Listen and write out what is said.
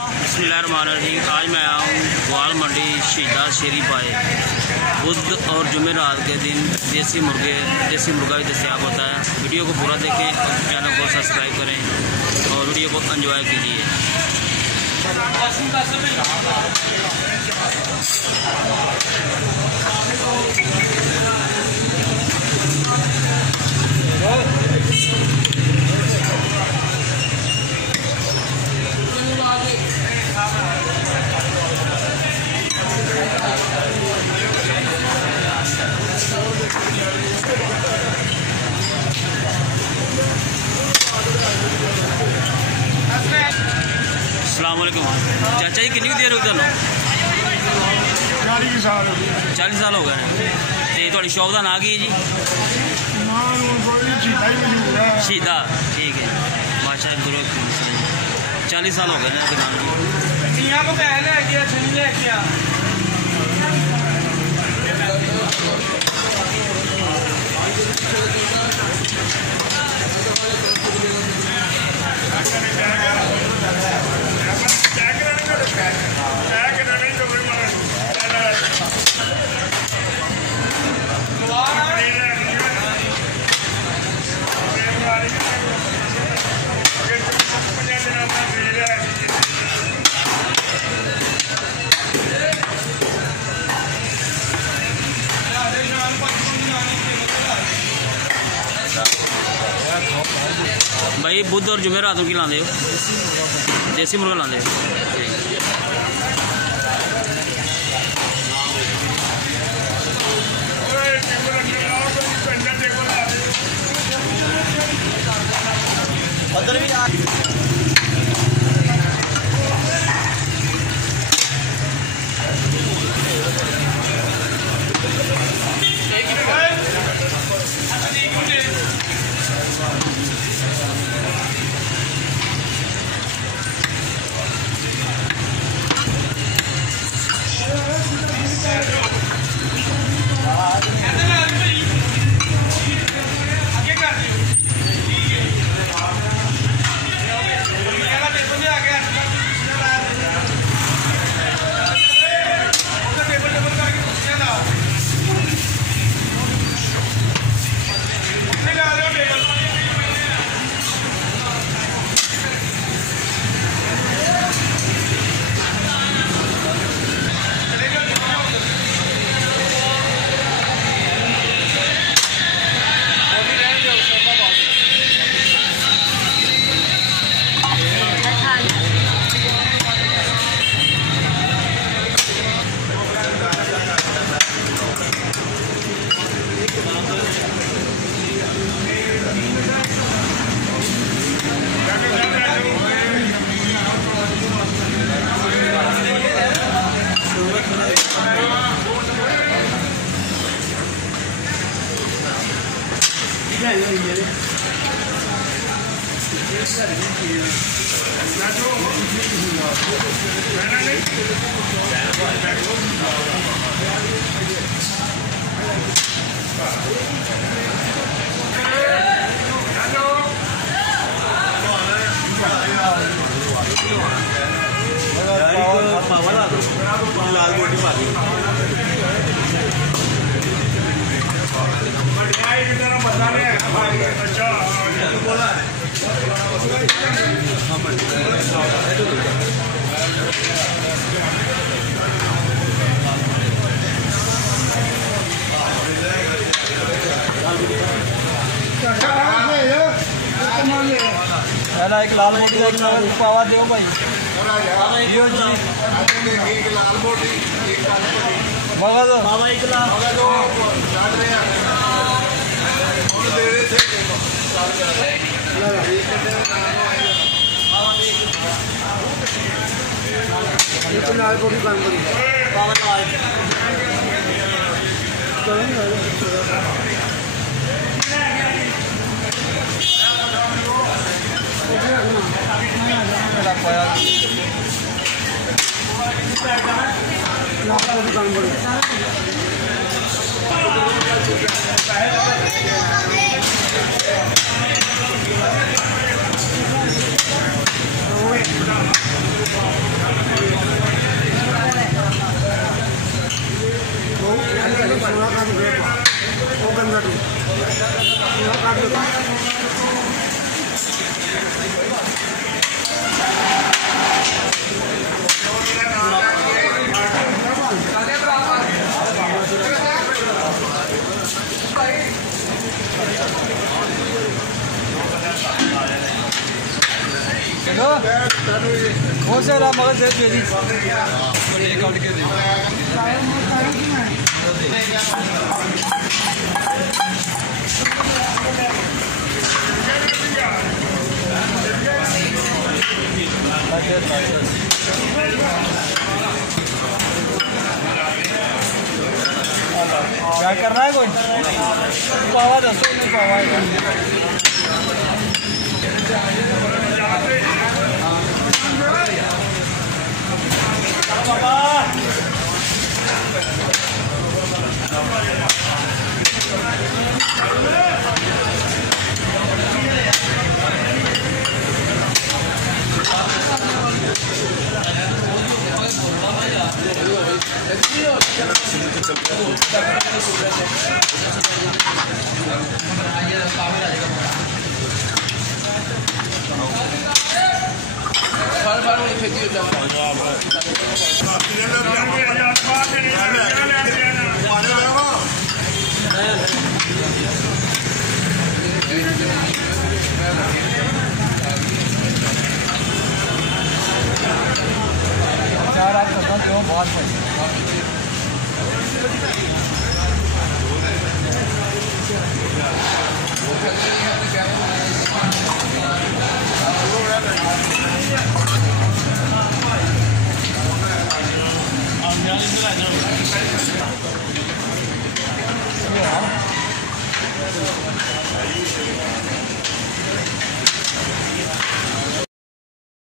बिस्मिल्लाहिर्रहमानिर्रहीम। आज मैं आया हूँ ग्वाल मंडी शहीदा शेरी पाए। बुध और जुमेरात के दिन देसी मुर्गा भी दस्तयाब होता है। वीडियो को पूरा देखें और चैनल को सब्सक्राइब करें और वीडियो को एंजॉय कीजिए। अस्सलामुअलैकुम चाचा जी, कितनी देर हुई तुहानू? 40 साल हो गए। तो थोड़ी शॉप का नाम की है जी? शहीदा। ठीक है, माशा 40 साल हो गए दुकान को। भाई बुध और जुमेरात की लाते हो? देसी मुर्गा लाते हो? लाल बोटी मारी एक लाल मोटी एक पावा दो भाई। लाल मोटी बाबा एक लाल मोटी काम करी काम बहुत सारा मगर दे दे काट के दे क्या करना है कोई पावा दसो नहीं पावा बहुत